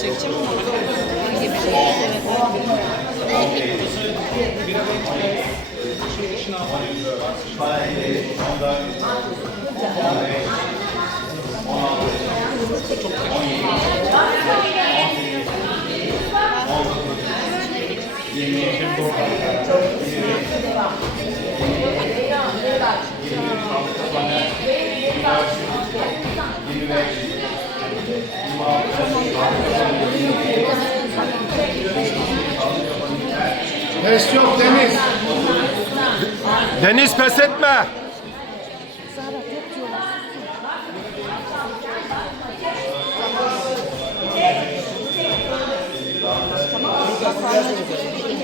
Çekeceğim ama iyi bir şey. Pes yok Deniz. Deniz pes etme.